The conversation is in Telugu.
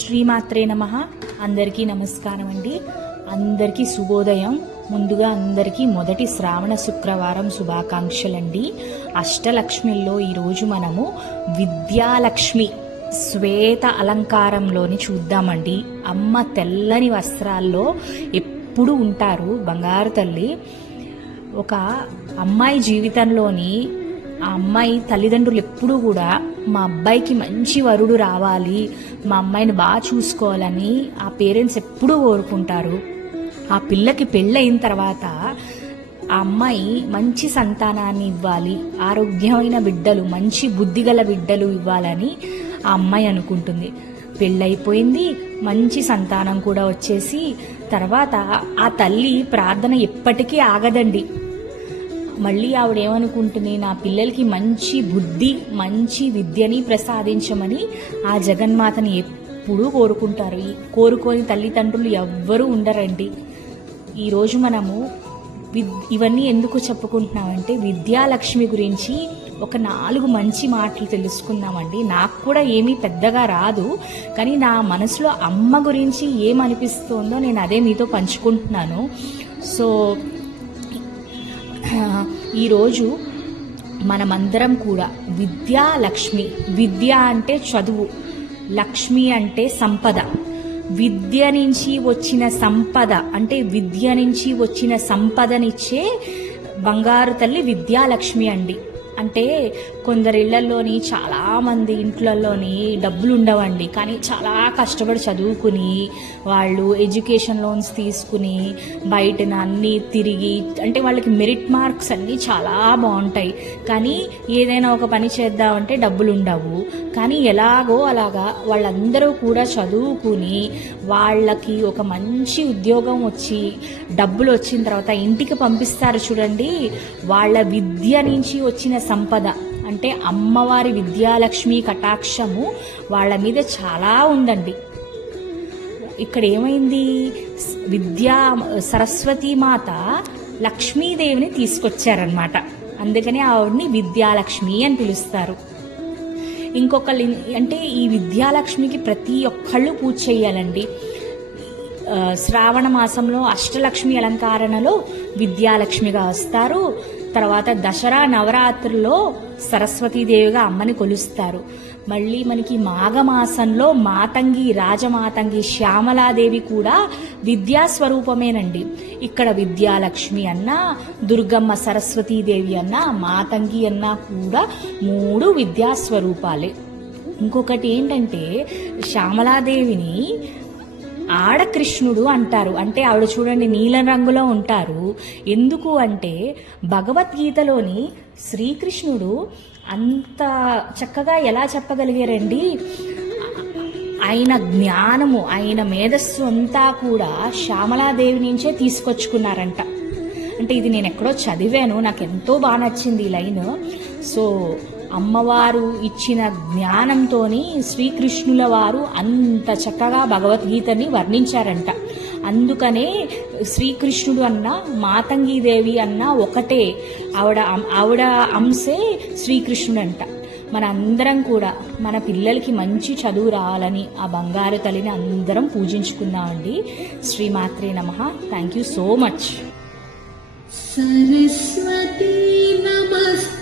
శ్రీమాత్రే నమః. అందరికీ నమస్కారం అండి. అందరికీ శుభోదయం. ముందుగా అందరికీ మొదటి శ్రావణ శుక్రవారం శుభాకాంక్షలండి. అష్టలక్ష్మిల్లో ఈరోజు మనము విద్యాలక్ష్మి శ్వేత అలంకారంలోని చూద్దామండి. అమ్మ తెల్లని వస్త్రాల్లో ఎప్పుడు ఉంటారు బంగారు తల్లి. ఒక అమ్మాయి జీవితంలోని ఆ అమ్మాయి తల్లిదండ్రులు ఎప్పుడూ కూడా మా అబ్బాయికి మంచి వరుడు రావాలి, మా అమ్మాయిని బాగా చూసుకోవాలని ఆ పేరెంట్స్ ఎప్పుడూ కోరుకుంటారు. ఆ పిల్లకి పెళ్ళయిన తర్వాత ఆ అమ్మాయి మంచి సంతానాన్ని ఇవ్వాలి, ఆరోగ్యమైన బిడ్డలు, మంచి బుద్ధిగల బిడ్డలు ఇవ్వాలని ఆ అమ్మాయి అనుకుంటుంది. పెళ్ళైపోయింది, మంచి సంతానం కూడా వచ్చేసి తర్వాత ఆ తల్లి ప్రార్థన ఎప్పటికీ ఆగదండి. మళ్ళీ ఆవిడేమనుకుంటుంది, నా పిల్లలకి మంచి బుద్ధి, మంచి విద్యని ప్రసాదించమని ఆ జగన్మాతని ఎప్పుడూ కోరుకుంటారు. కోరుకోని తల్లిదండ్రులు ఎవ్వరూ ఉండరండి. ఈరోజు మనము ఇవన్నీ ఎందుకు చెప్పుకుంటున్నామంటే విద్యాలక్ష్మి గురించి ఒక 4 మంచి మాటలు తెలుసుకుందామండి. నాకు కూడా ఏమీ పెద్దగా రాదు, కానీ నా మనసులో అమ్మ గురించి ఏమనిపిస్తోందో నేను అదే మీతో పంచుకుంటున్నాను. సో ఈరోజు మనమందరం కూడా విద్యాలక్ష్మి, విద్య అంటే చదువు, లక్ష్మి అంటే సంపద. విద్య నుంచి వచ్చిన సంపద అంటే విద్య నుంచి వచ్చిన సంపదనిచ్చే బంగారు తల్లి విద్యాలక్ష్మి అండి. అంటే కొందరిళ్లలోని చాలా మంది ఇంట్లలోని డబ్బులు ఉండవండి, కానీ చాలా కష్టపడి చదువుకుని వాళ్ళు ఎడ్యుకేషన్ లోన్స్ తీసుకుని బయటన అన్నీ తిరిగి, అంటే వాళ్ళకి మెరిట్ మార్క్స్ అన్నీ చాలా బాగుంటాయి, కానీ ఏదైనా ఒక పని చేద్దామంటే డబ్బులు ఉండవు. కానీ ఎలాగో అలాగా వాళ్ళందరూ కూడా చదువుకుని వాళ్ళకి ఒక మంచి ఉద్యోగం వచ్చి డబ్బులు వచ్చిన తర్వాత ఇంటికి పంపిస్తారు చూడండి. వాళ్ళ విద్య నుంచి వచ్చిన సంపద అంటే అమ్మవారి విద్యాలక్ష్మి కటాక్షము వాళ్ళ మీద చాలా ఉందండి. ఇక్కడ ఏమైంది, సరస్వతీ మాత లక్ష్మీదేవిని తీసుకొచ్చారనమాట. అందుకని ఆవిడ్ని విద్యాలక్ష్మి అని పిలుస్తారు. ఇంకొకళ్ళు అంటే ఈ విద్యాలక్ష్మికి ప్రతి ఒక్కళ్ళు పూజ చేయాలండి. శ్రావణ మాసంలో అష్టలక్ష్మి అలంకారణలో విద్యాలక్ష్మిగా వస్తారు. తర్వాత దసరా నవరాత్రుల్లో సరస్వతీదేవిగా అమ్మని కొలుస్తారు. మళ్ళీ మనకి మాఘమాసంలో మాతంగి, రాజమాతంగి, శ్యామలాదేవి కూడా విద్యాస్వరూపమేనండి. ఇక్కడ విద్యాలక్ష్మి అన్నా, దుర్గమ్మ సరస్వతీదేవి అన్నా, మాతంగి అన్నా కూడా 3 విద్యాస్వరూపాలే. ఇంకొకటి ఏంటంటే శ్యామలాదేవిని ఆడకృష్ణుడు అంటారు. అంటే ఆవిడ చూడండి నీలం రంగులో ఉంటారు. ఎందుకు అంటే భగవద్గీతలోని శ్రీకృష్ణుడు అంత చక్కగా ఎలా చెప్పగలిగారండి, ఆయన జ్ఞానము, ఆయన మేధస్సు అంతా కూడా శ్యామలాదేవి నుంచే తీసుకొచ్చుకున్నారంట. అంటే ఇది నేను ఎక్కడో చదివాను, నాకు ఎంతో బాగా నచ్చింది ఈ లైన్. సో అమ్మవారు ఇచ్చిన జ్ఞానంతోని శ్రీకృష్ణుల వారు అంత చక్కగా భగవద్గీతని వర్ణించారంట. అందుకనే శ్రీకృష్ణుడు అన్న మాతంగీదేవి అన్న ఒకటే, ఆవిడ అంశే శ్రీకృష్ణుడు అంట. మన అందరం కూడా మన పిల్లలకి మంచి చదువు రావాలని ఆ బంగారు తల్లిని అందరం పూజించుకుందామండి. శ్రీమాత్రే నమః. Thank you so much. Saraswati నమస్తే.